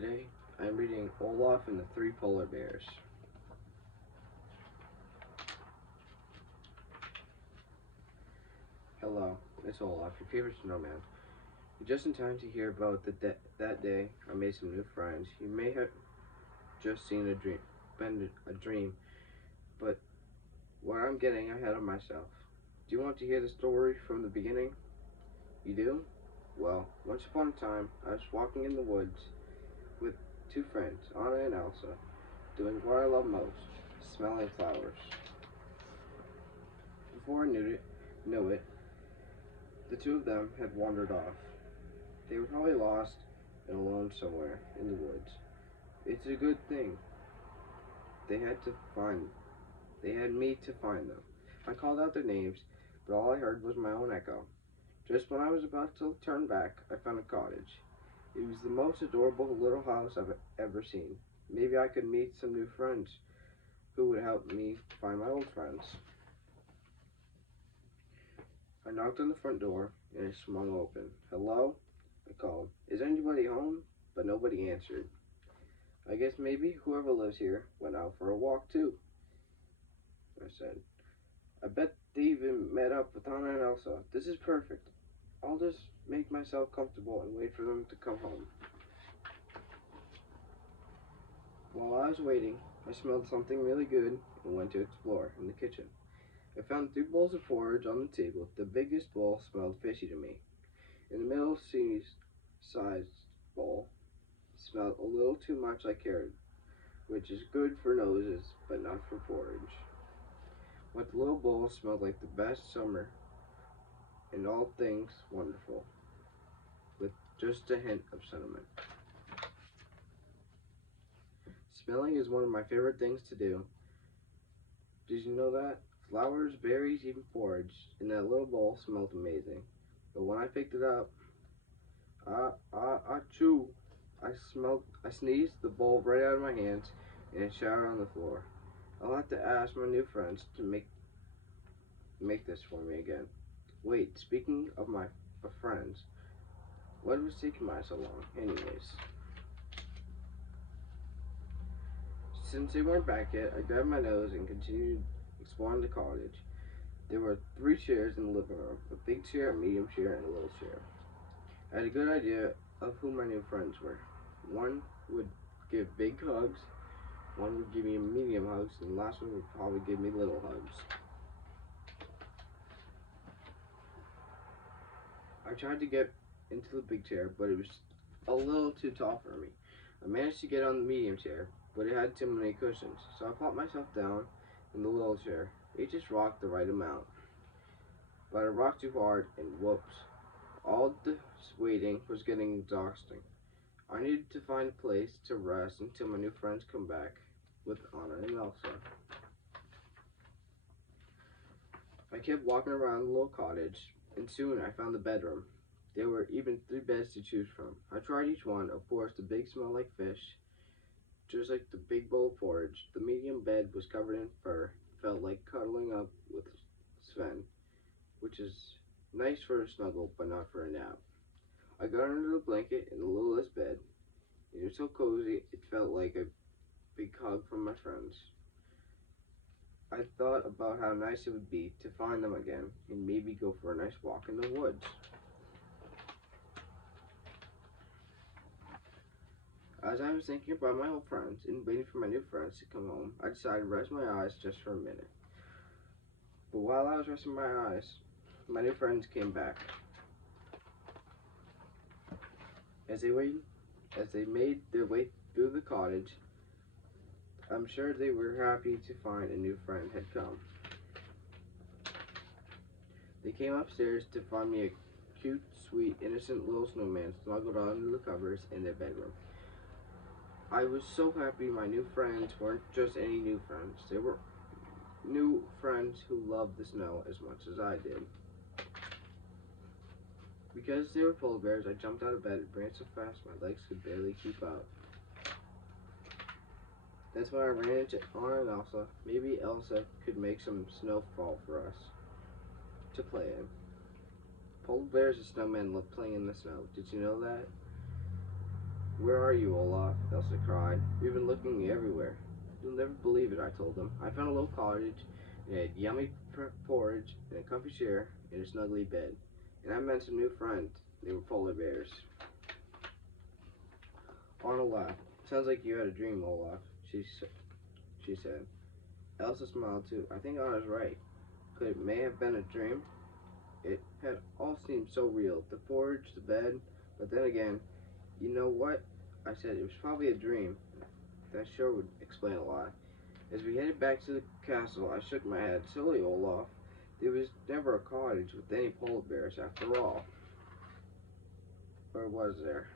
Today, I'm reading Olaf and the Three Polar Bears. Hello, it's Olaf, your favorite snowman. You're just in time to hear about that day I made some new friends. You may have just been a dream, but what I'm getting ahead of myself. Do you want to hear the story from the beginning? You do? Well, once upon a time, I was walking in the woods with two friends, Anna and Elsa, doing what I love most, smelling flowers. Before I knew it, the two of them had wandered off. They were probably lost and alone somewhere in the woods. It's a good thing. They had to find they had me to find them. I called out their names, but all I heard was my own echo. Just when I was about to turn back, I found a cottage. It was the most adorable little house I've ever seen. Maybe I could meet some new friends who would help me find my old friends. I knocked on the front door and it swung open. Hello? I called. Is anybody home? But nobody answered. I guess maybe whoever lives here went out for a walk too, I said. I bet they even met up with Anna and Elsa. This is perfect. I'll just make myself comfortable and wait for them to come home. While I was waiting, I smelled something really good and went to explore in the kitchen. I found 3 bowls of porridge on the table. The biggest bowl smelled fishy to me. In the middle sized bowl smelled a little too much like carrot, which is good for noses, but not for porridge. But the little bowl smelled like the best summer and all things wonderful, with just a hint of cinnamon. Smelling is one of my favorite things to do. Did you know that? Flowers, berries, even porridge in that little bowl smelled amazing. But when I picked it up, achoo! I sneezed the bowl right out of my hands and it shattered on the floor. I'll have to ask my new friends to make this for me again. Wait, speaking of my friends, what was taking me so long? Anyways, since they weren't back yet, I grabbed my nose and continued exploring the cottage. There were 3 chairs in the living room, a big chair, a medium chair, and a little chair. I had a good idea of who my new friends were. One would give big hugs, one would give me medium hugs, and the last one would probably give me little hugs. I tried to get into the big chair, but it was a little too tall for me. I managed to get on the medium chair, but it had too many cushions, so I popped myself down in the little chair. It just rocked the right amount, but I rocked too hard, and whoops. All this waiting was getting exhausting. I needed to find a place to rest until my new friends come back with Anna and Elsa. I kept walking around the little cottage, and soon I found the bedroom. There were even 3 beds to choose from. I tried each one. Of course, the big smelled like fish, just like the big bowl of porridge. The medium bed was covered in fur, felt like cuddling up with Sven, which is nice for a snuggle, but not for a nap. I got under the blanket in the littlest bed. It was so cozy, it felt like a big hug from my friends. I thought about how nice it would be to find them again and maybe go for a nice walk in the woods. As I was thinking about my old friends and waiting for my new friends to come home, I decided to rest my eyes just for a minute. But while I was resting my eyes, my new friends came back. As they made their way through the cottage, I'm sure they were happy to find a new friend had come. They came upstairs to find me a cute, sweet, innocent little snowman snuggled under the covers in their bedroom. I was so happy my new friends weren't just any new friends. They were new friends who loved the snow as much as I did. Because they were polar bears, I jumped out of bed and ran so fast my legs could barely keep up. That's when I ran into Anna and Elsa. Maybe Elsa could make some snow fall for us to play in. Polar bears and snowmen love playing in the snow. Did you know that? Where are you, Olaf? Elsa cried. We've been looking everywhere. You'll never believe it, I told them. I found a little cottage. It had yummy porridge and a comfy chair and a snuggly bed. And I met some new friends. They were polar bears. Anna laughed. Sounds like you had a dream, Olaf, she said. Elsa smiled too. I think Anna's right. Could it may have been a dream? It had all seemed so real. The porridge, the bed, but then again, you know what? I said it was probably a dream. That sure would explain a lot. As we headed back to the castle, I shook my head. Silly Olaf. There was never a cottage with any polar bears after all. Or was there?